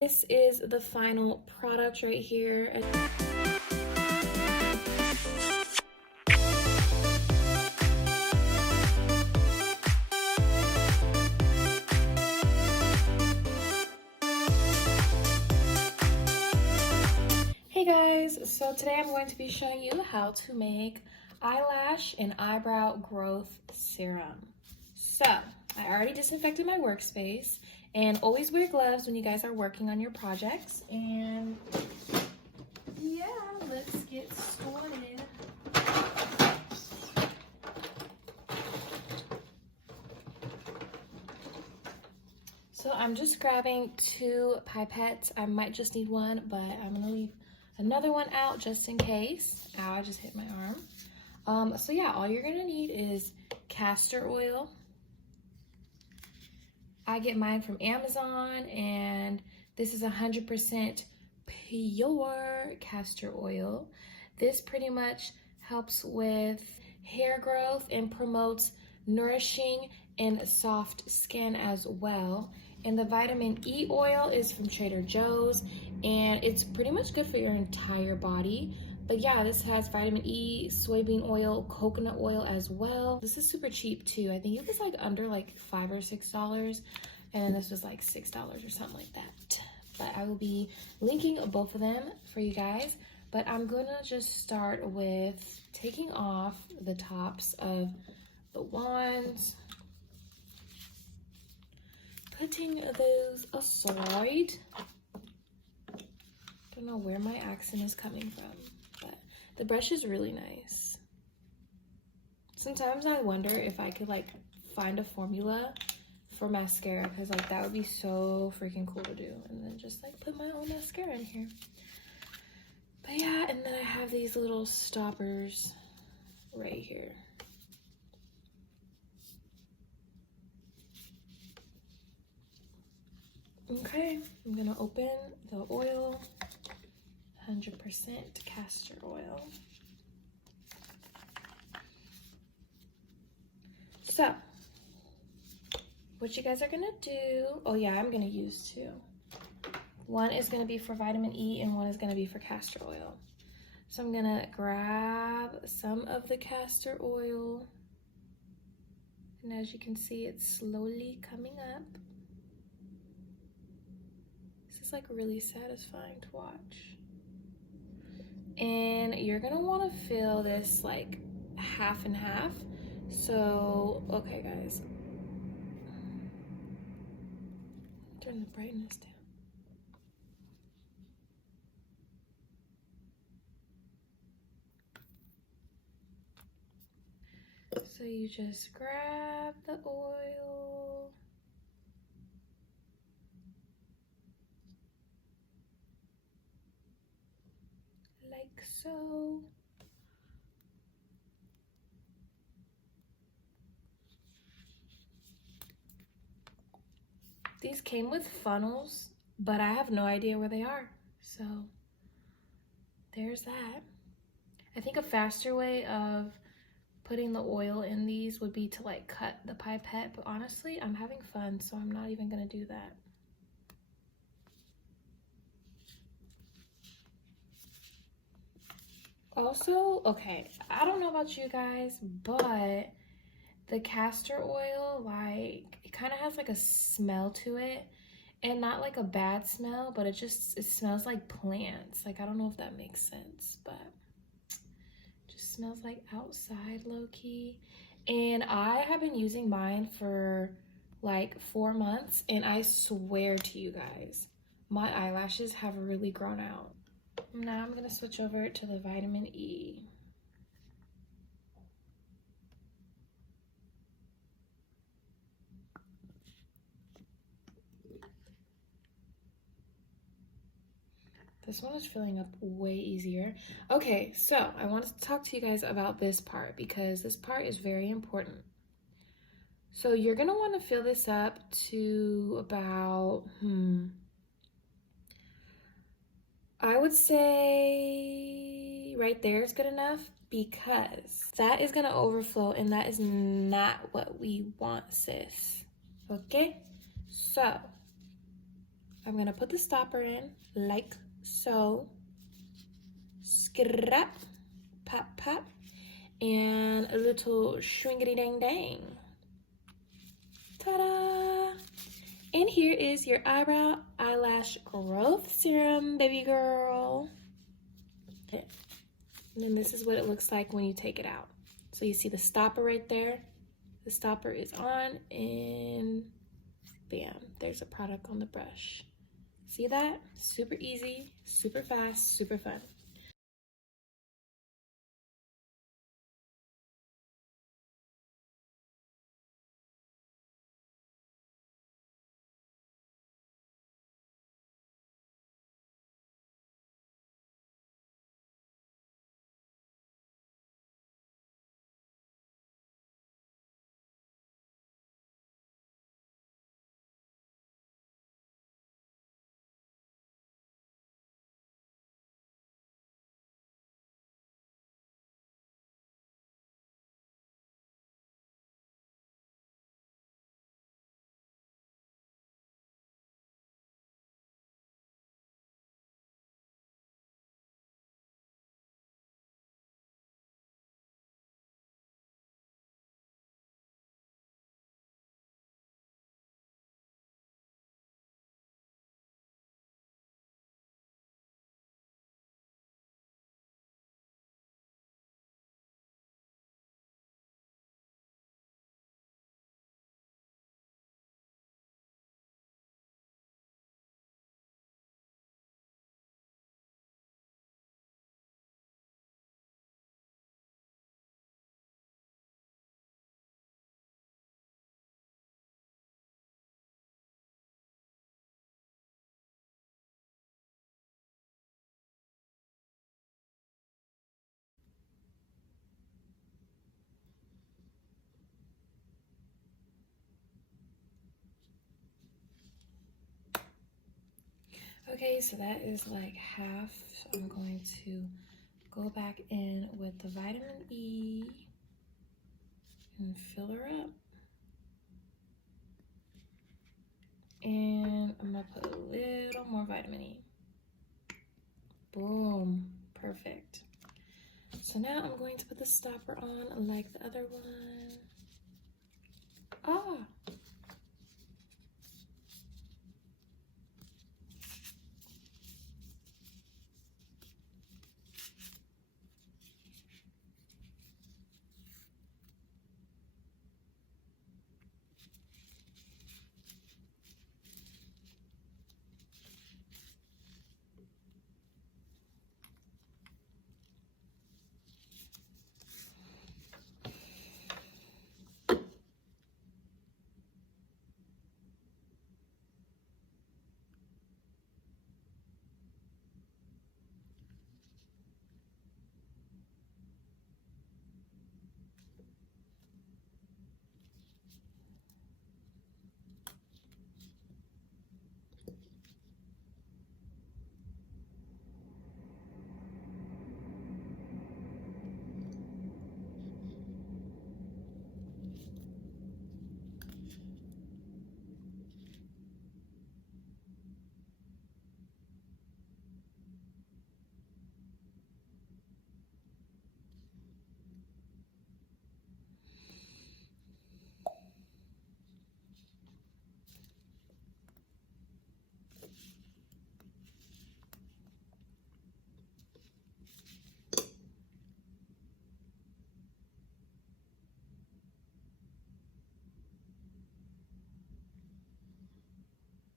This is the final product right here. Hey guys, so today I'm going to be showing you how to make eyelash and eyebrow growth serum. So, I already disinfected my workspace, and always wear gloves when you guys are working on your projects. And yeah, let's get started. So I'm just grabbing 2 pipettes. I might just need one, but I'm gonna leave another one out just in case. Ow, I just hit my arm. So yeah, all you're gonna need is castor oil. I get mine from Amazon, and this is 100% pure castor oil. This pretty much helps with hair growth and promotes nourishing and soft skin as well. And the vitamin E oil is from Trader Joe's, and it's pretty much good for your entire body. But yeah, this has vitamin E, soybean oil, coconut oil as well. This is super cheap too. I think it was like under like $5 or $6, and this was like $6 or something like that. But I will be linking both of them for you guys. But I'm gonna just start with taking off the tops of the wands, putting those aside. Don't know where my accent is coming from, but the brush is really nice. Sometimes I wonder if I could like find a formula for mascara, because like that would be so freaking cool to do, and then just like put my own mascara in here. But yeah, and then I have these little stoppers right here. Okay, I'm gonna open the oil, 100% castor oil. So, what you guys are gonna do, oh yeah, I'm gonna use 2. One is gonna be for vitamin E and one is gonna be for castor oil. So I'm gonna grab some of the castor oil, and as you can see, it's slowly coming up. This is like really satisfying to watch. And you're gonna wanna fill this like half and half. So, okay guys, turn the brightness down. So you just grab the oil, like so. These came with funnels, but I have no idea where they are. So there's that. I think a faster way of putting the oil in these would be to like cut the pipette, but honestly, I'm having fun, so I'm not even gonna do that. Also, okay, I don't know about you guys, but the castor oil, like, it kind of has like a smell to it, and not like a bad smell, but it smells like plants. Like, I don't know if that makes sense, but it just smells like outside low-key. And I have been using mine for like 4 months, and I swear to you guys, my eyelashes have really grown out. Now I'm gonna switch over to the vitamin E. This one is filling up way easier. Okay, so I wanted to talk to you guys about this part because this part is very important. So you're gonna wanna fill this up to about, I would say right there is good enough, because that is gonna overflow and that is not what we want, sis. Okay, so I'm gonna put the stopper in like so. Scrap, pop, pop, and a little shrinkity dang dang. Ta-da! And here is your eyebrow eyelash growth serum, baby girl. And then this is what it looks like when you take it out. So you see the stopper right there. The stopper is on, and bam, there's a product on the brush. See that? Super easy, super fast, super fun. Okay, so that is like half. So I'm going to go back in with the vitamin E and fill her up. And I'm gonna put a little more vitamin E. Boom, perfect. So now I'm going to put the stopper on like the other one. Ah,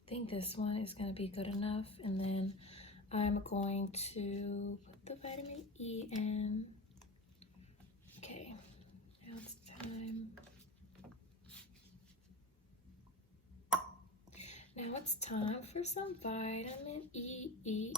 I think this one is gonna be good enough. And then I'm going to put the vitamin E in. Okay, now it's time. Now it's time for some vitamin E.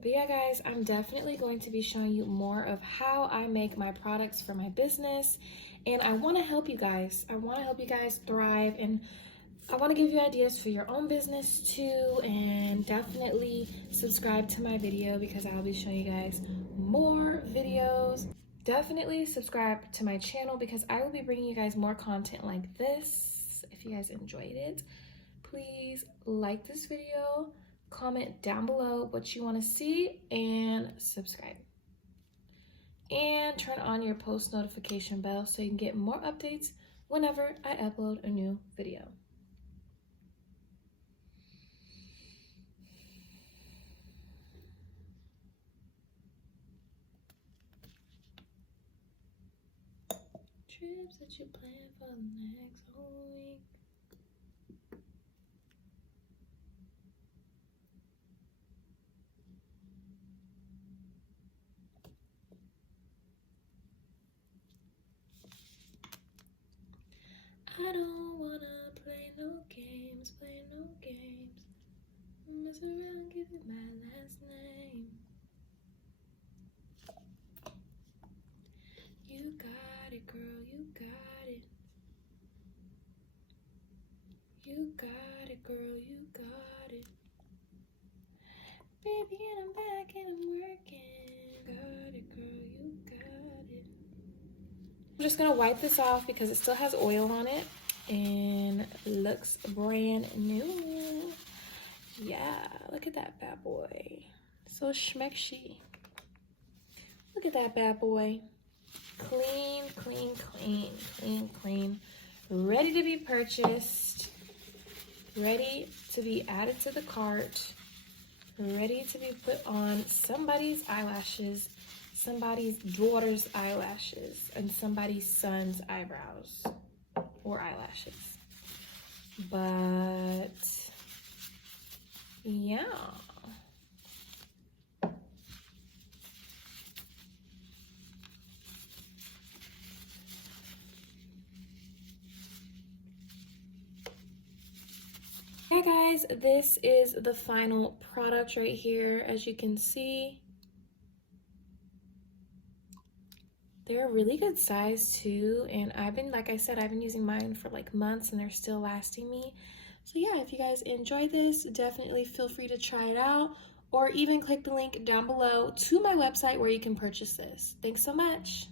But yeah, guys, I'm definitely going to be showing you more of how I make my products for my business And I want to help you guys. I want to help you guys thrive, and I want to give you ideas for your own business too. And definitely subscribe to my video because I'll be showing you guys more videos. Definitely subscribe to my channel because I will be bringing you guys more content like this. If you guys enjoyed it, please like this video, comment down below what you want to see, and subscribe. And turn on your post notification bell so you can get more updates whenever I upload a new video. Trips that you plan for the next whole week. I don't wanna play no games, mess around, give you my last name. You got it, girl, you got it. You got it, girl, you got it. Baby, and I'm back and I'm working. Got it, girl, you got it. I'm just gonna wipe this off because it still has oil on it and looks brand new. Yeah, look at that bad boy. So schmecksy. Look at that bad boy. Clean, clean, clean, clean, clean. Ready to be purchased. Ready to be added to the cart. Ready to be put on somebody's eyelashes, somebody's daughter's eyelashes, and somebody's son's eyebrows or eyelashes. But yeah. Hey guys, this is the final product right here. As you can see, they're a really good size too, and like I said, I've been using mine for like months and they're still lasting me. So yeah, if you guys enjoyed this, definitely feel free to try it out, or even click the link down below to my website where you can purchase this. Thanks so much.